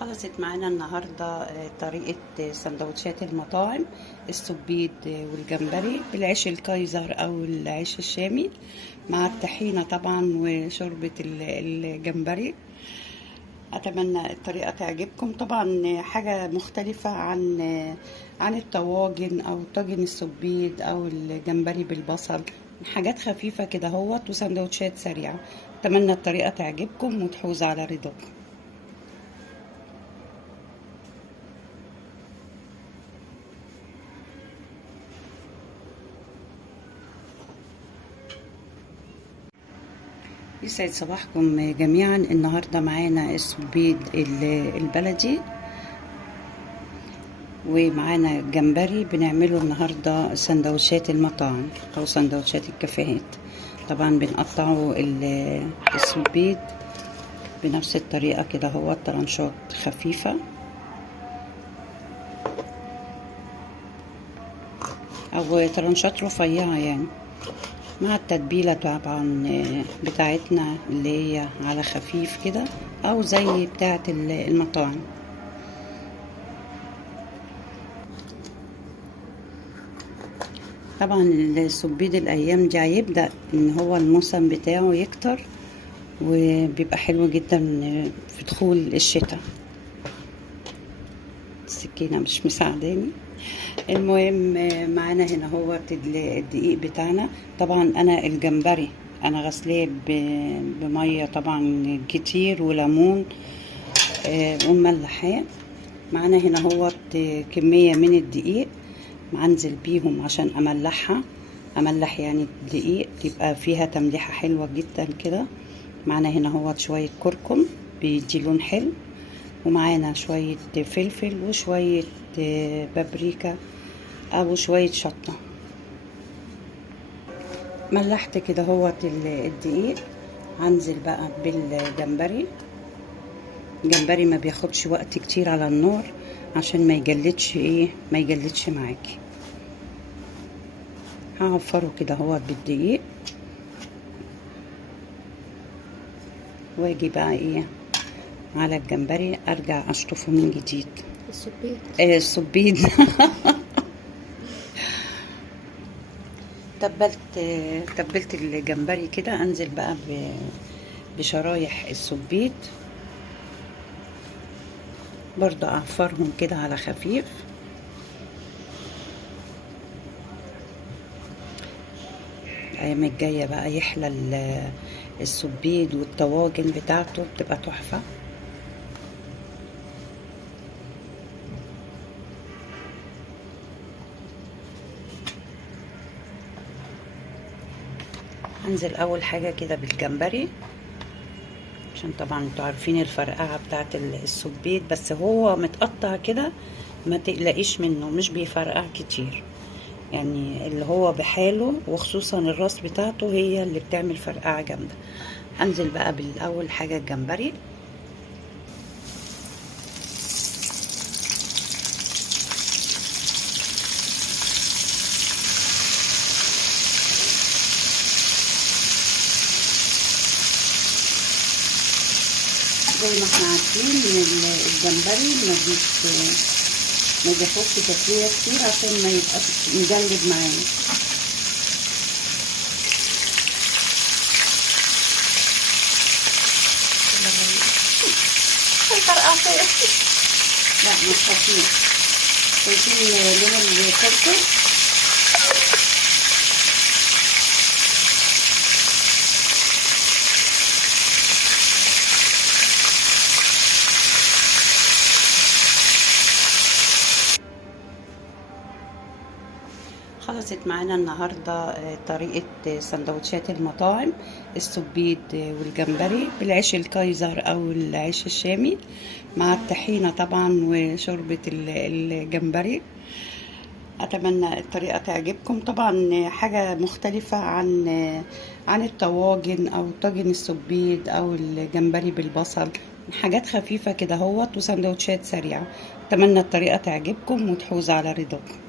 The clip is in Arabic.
خلصت معانا النهاردة طريقة سندوتشات المطاعم، السبيط والجمبري بالعيش الكايزر أو العيش الشامي مع الطحينة طبعا وشوربة الجمبري. أتمنى الطريقة تعجبكم. طبعا حاجة مختلفة عن الطواجن أو طاجن السبيط أو الجمبري بالبصل، حاجات خفيفة كده هوت وسندوتشات سريعة. أتمنى الطريقة تعجبكم وتحوز على رضاكم. يسعد صباحكم جميعا. النهارده معانا السبيط البلدي ومعانا جمبري، بنعمله النهارده سندوتشات المطاعم او سندوتشات الكافيهات. طبعا بنقطعه السبيط بنفس الطريقه كده، هو طرنشات خفيفه او طرنشات رفيعه يعني، مع التتبيلة طبعا بتاعتنا اللي هي على خفيف كده او زي بتاعة المطاعم. طبعا السبيط الايام دي هيبدأ ان هو الموسم بتاعه يكتر، وبيبقى حلو جدا في دخول الشتاء. السكينة مش مساعداني. المهم معانا هنا هو الدقيق بتاعنا. طبعا انا الجمبري انا غسلاه بميه طبعا كتير وليمون ومملحاه. معانا هنا هو كميه من الدقيق هنزل بيهم عشان املح يعني الدقيق تبقى فيها تمليحه حلوه جدا كده. معانا هنا هو شويه كركم بيدي لون حلو، ومعانا شويه فلفل وشويه بابريكا او شويه شطه. ملحت كده هوت الدقيق. هنزل بقى بالجمبري. الجمبري ما بياخدش وقت كتير على النار عشان ما يجلدش معاكي. هعفره كده هوت بالدقيق، واجي بقى على الجمبري ارجع اشطفه من جديد. السبيط تبلت الجمبري كده. انزل بقى بشرايح السبيط برضو اعفرهم كده على خفيف. الايام الجايه بقى يحلى السبيط، والطواجن بتاعته بتبقى تحفه. هنزل اول حاجه كده بالجمبري عشان طبعا انتوا عارفين الفرقعه بتاعت السبيط، بس هو متقطع كده ما تقلقيش منه، مش بيفرقع كتير يعني، اللي هو بحاله، وخصوصا الراس بتاعته هي اللي بتعمل فرقعه جامده. هنزل بقى بالاول حاجه الجمبري. زي ما احنا عارفين ان الجمبري ما بياخدش تسويه كتير عشان ما يبقاش مجلد معانا. لا مش خفيف. شايفين لون الكركم؟ خلصت معانا النهاردة طريقة سندوتشات المطاعم، السبيط والجمبري بالعيش الكايزر أو العيش الشامي مع الطحينة طبعا وشوربة الجمبري. أتمنى الطريقة تعجبكم. طبعا حاجة مختلفة عن الطواجن أو طاجن السبيط أو الجمبري بالبصل، حاجات خفيفة كده هوت وسندوتشات سريعة. أتمنى الطريقة تعجبكم وتحوز على رضاكم.